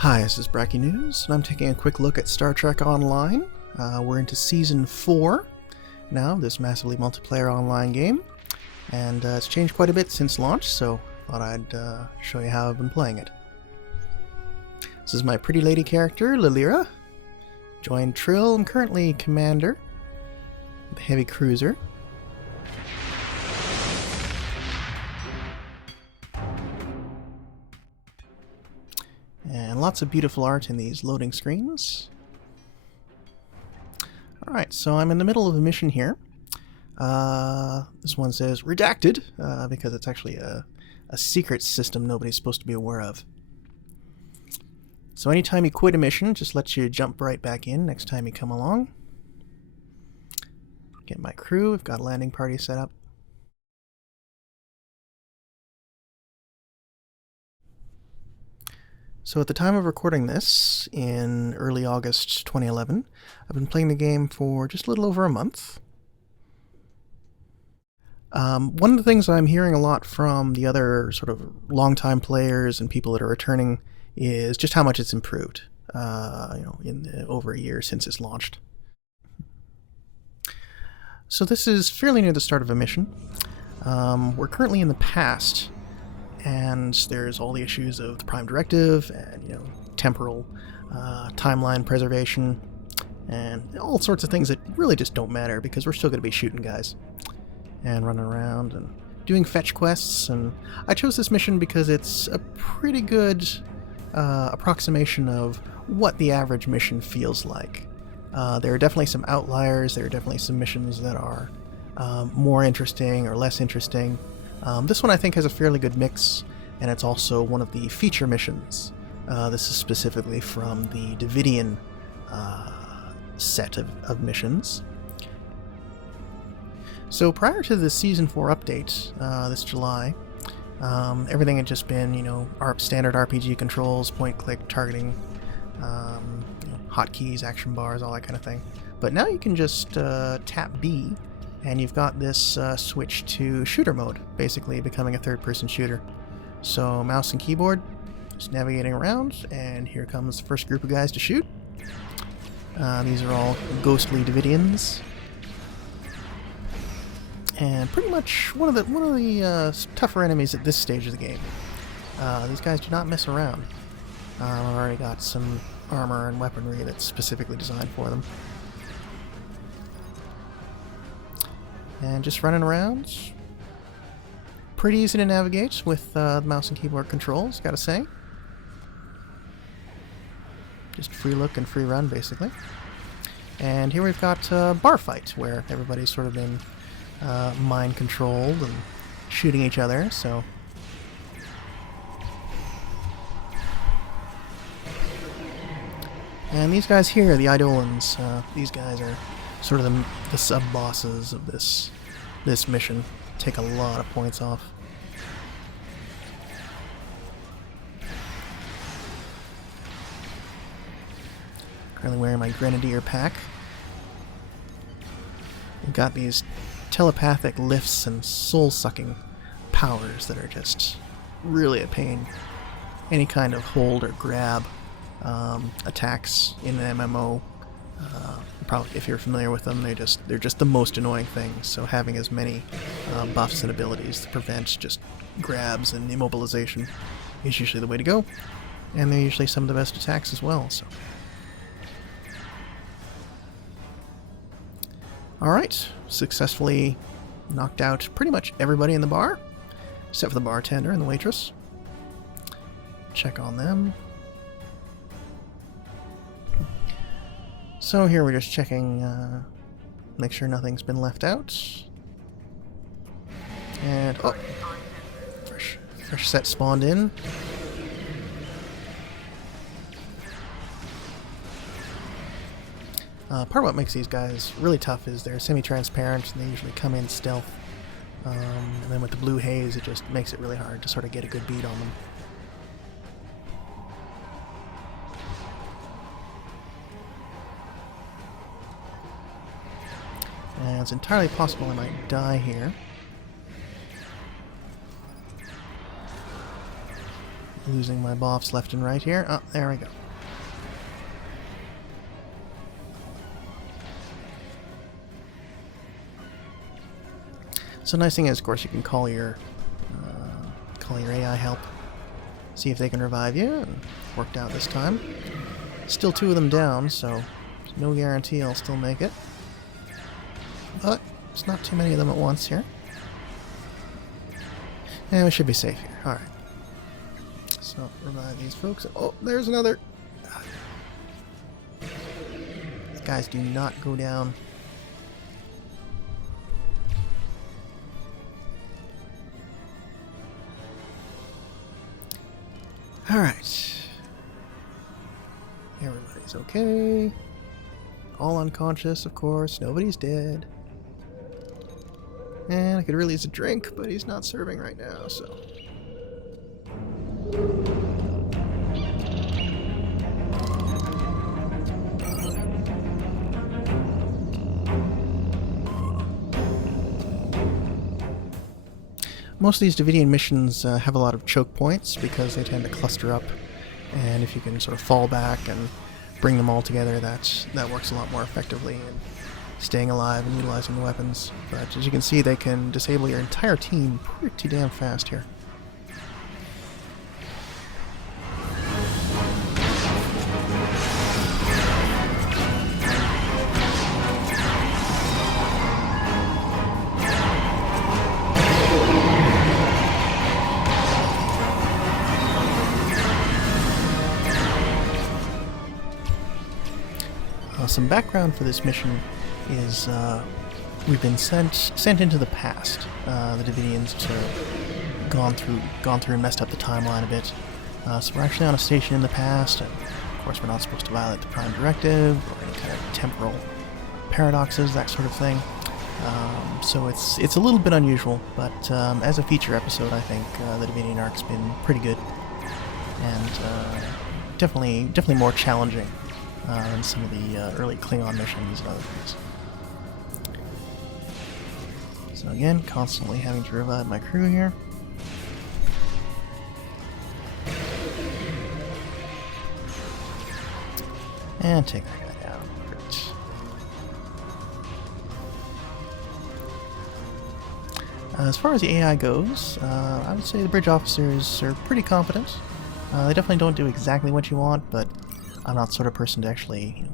Hi, this is Brackynews, and I'm taking a quick look at Star Trek Online. We're into Season 4 now, this massively multiplayer online game, and it's changed quite a bit since launch, so thought I'd show you how I've been playing it. This is my pretty lady character, Lelira. Joined Trill. I'm currently Commander, the heavy cruiser. And lots of beautiful art in these loading screens. Alright, so I'm in the middle of a mission here. This one says redacted, because it's actually a secret system nobody's supposed to be aware of. So anytime you quit a mission, it just lets you jump right back in next time you come along. Get my crew, we've got a landing party set up. So at the time of recording this, in early August 2011, I've been playing the game for just a little over a month. One of the things I'm hearing a lot from the other sort of longtime players and people that are returning is just how much it's improved, in over a year since it's launched. So this is fairly near the start of a mission. We're currently in the past, and there's all the issues of the Prime Directive and temporal timeline preservation and all sorts of things that really just don't matter because we're still going to be shooting guys and running around and doing fetch quests. And I chose this mission because it's a pretty good approximation of what the average mission feels like. There are definitely some outliers. There are definitely some missions that are more interesting or less interesting. This one I think has a fairly good mix, and it's also one of the feature missions. This is specifically from the Dividian set of missions. So prior to the Season 4 update this July, everything had just been, standard RPG controls, point-click targeting, hotkeys, action bars, all that kind of thing. But now you can just tap B, and you've got this switch to shooter mode, basically becoming a third-person shooter. So mouse and keyboard, just navigating around, and here comes the first group of guys to shoot. These are all ghostly Dividians, and pretty much one of the tougher enemies at this stage of the game. These guys do not mess around. I've already got some armor and weaponry that's specifically designed for them. And just running around. Pretty easy to navigate with the mouse and keyboard controls, gotta say. Just free look and free run, basically. And here we've got a bar fight, where everybody's sort of been mind controlled and shooting each other, so. And these guys here, the Eidolons, these guys are sort of the sub-bosses of this mission. Take a lot of points off. Currently wearing my Grenadier pack. We've got these telepathic lifts and soul-sucking powers that are just really a pain. Any kind of hold or grab attacks in an MMO, probably if you're familiar with them, they're just the most annoying things. So having as many buffs and abilities to prevent just grabs and immobilization is usually the way to go, and they're usually some of the best attacks as well. So, all right, successfully knocked out pretty much everybody in the bar, except for the bartender and the waitress. Check on them. So here we're just checking, make sure nothing's been left out. And, oh! Fresh set spawned in. Part of what makes these guys really tough is they're semi-transparent, and they usually come in stealth. And then with the blue haze, it just makes it really hard to sort of get a good beat on them. And it's entirely possible I might die here. Losing my buffs left and right here. Oh, there we go. So the nice thing is, of course, you can call your AI help, see if they can revive you, and worked out this time. Still 2 of them down, so there's no guarantee I'll still make it. But it's not too many of them at once here. And we should be safe here. Alright. So, revive these folks. Oh, there's another! These guys do not go down. Alright. Everybody's okay. All unconscious, of course. Nobody's dead. And I could really use a drink, but he's not serving right now, so... Most of these Dividian missions have a lot of choke points because they tend to cluster up, and if you can sort of fall back and bring them all together, that works a lot more effectively in staying alive and utilizing the weapons. But as you can see, they can disable your entire team pretty damn fast here. Some background for this mission is we've been sent into the past. The Dividians have gone through and messed up the timeline a bit. So we're actually on a station in the past, and of course we're not supposed to violate the Prime Directive or any kind of temporal paradoxes, that sort of thing. So it's a little bit unusual, but as a feature episode, I think the Dividian arc's been pretty good, and definitely more challenging than some of the early Klingon missions and other things. So again, constantly having to revive my crew here. And take that guy down. Great. As far as the AI goes, I would say the bridge officers are pretty competent. They definitely don't do exactly what you want, but I'm not the sort of person to actually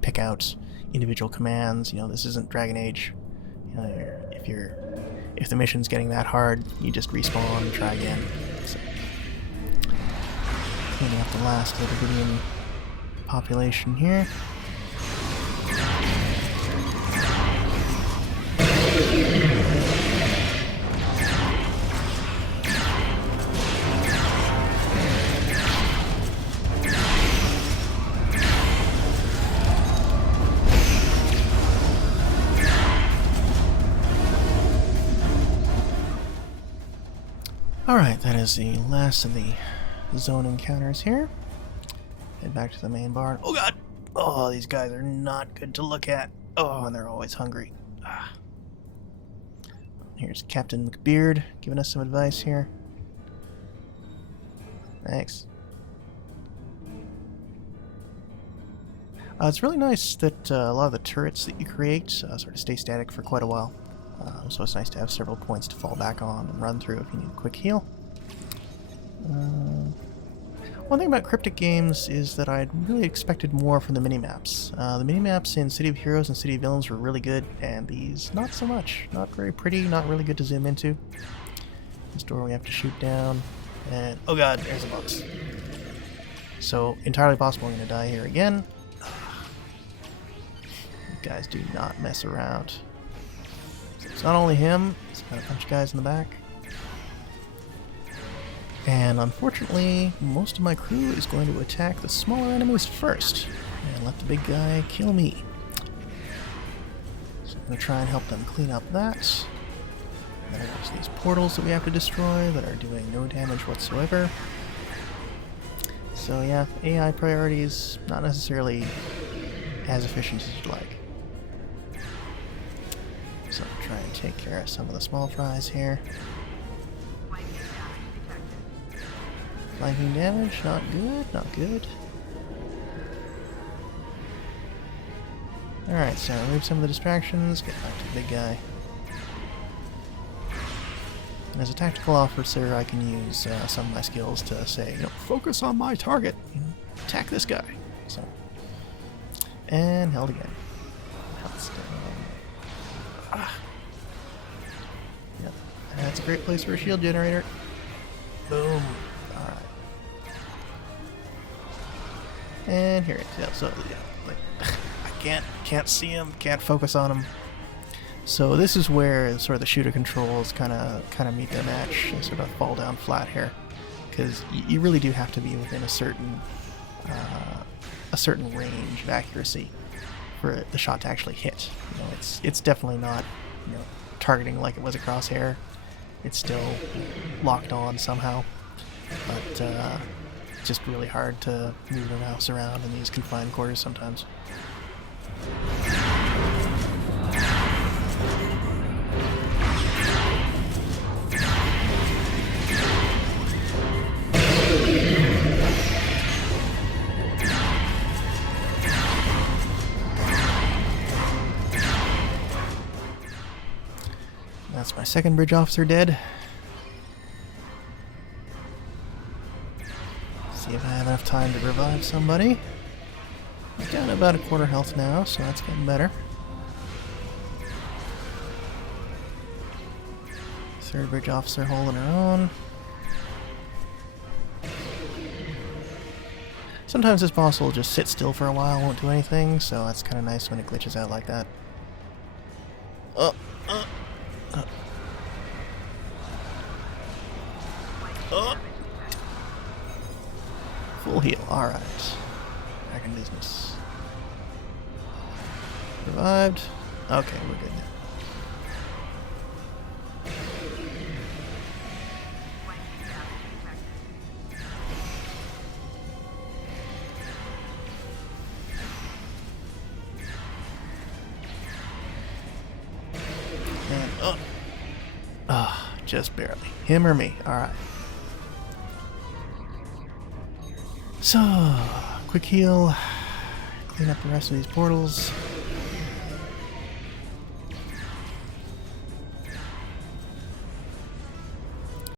pick out individual commands. This isn't Dragon Age. If the mission's getting that hard, you just respawn and try again. So, cleaning up the last of the Dividian population here. Alright, that is the last of the zone encounters here. Head back to the main barn. Oh god! Oh, these guys are not good to look at. Oh, and they're always hungry. Ah. Here's Captain McBeard giving us some advice here. Thanks. It's really nice that a lot of the turrets that you create sort of stay static for quite a while. So it's nice to have several points to fall back on and run through if you need a quick heal. One thing about cryptic games is that I'd really expected more from the minimaps. The minimaps in City of Heroes and City of Villains were really good, and these not so much. Not very pretty, not really good to zoom into. This door we have to shoot down, and oh god, there's a box. So entirely possible I'm going to die here again. These guys do not mess around. It's not only him, he's got a bunch of guys in the back. And unfortunately, most of my crew is going to attack the smaller enemies first, and let the big guy kill me. So I'm going to try and help them clean up that. There's these portals that we have to destroy that are doing no damage whatsoever. So yeah, AI priorities, not necessarily as efficient as you'd like. So I'll try and take care of some of the small fries here. Lightning damage, not good, not good. Alright, so remove some of the distractions, get back to the big guy. And as a tactical officer, I can use some of my skills to say, you know, focus on my target, you know, attack this guy. So, and held again. Held still. Ah. Yep, that's a great place for a shield generator. Boom. Alright. And here it is. Yeah, so, yeah, like, I can't see him, can't focus on him. So this is where sort of the shooter controls kind of meet the match and sort of fall down flat here, because you really do have to be within a certain range of accuracy for the shot to actually hit. You know, it's definitely not, you know, targeting like it was a crosshair. It's still locked on somehow, but it's just really hard to move the mouse around in these confined quarters sometimes. That's my second bridge officer dead. See if I have enough time to revive somebody. I'm down to about a quarter health now, so that's getting better. Third bridge officer holding her own. Sometimes this boss will just sit still for a while, won't do anything, so that's kind of nice when it glitches out like that. Full heal, alright. Back in business. Revived. Okay, we're good now. And just barely. Him or me, alright. So, quick heal, clean up the rest of these portals.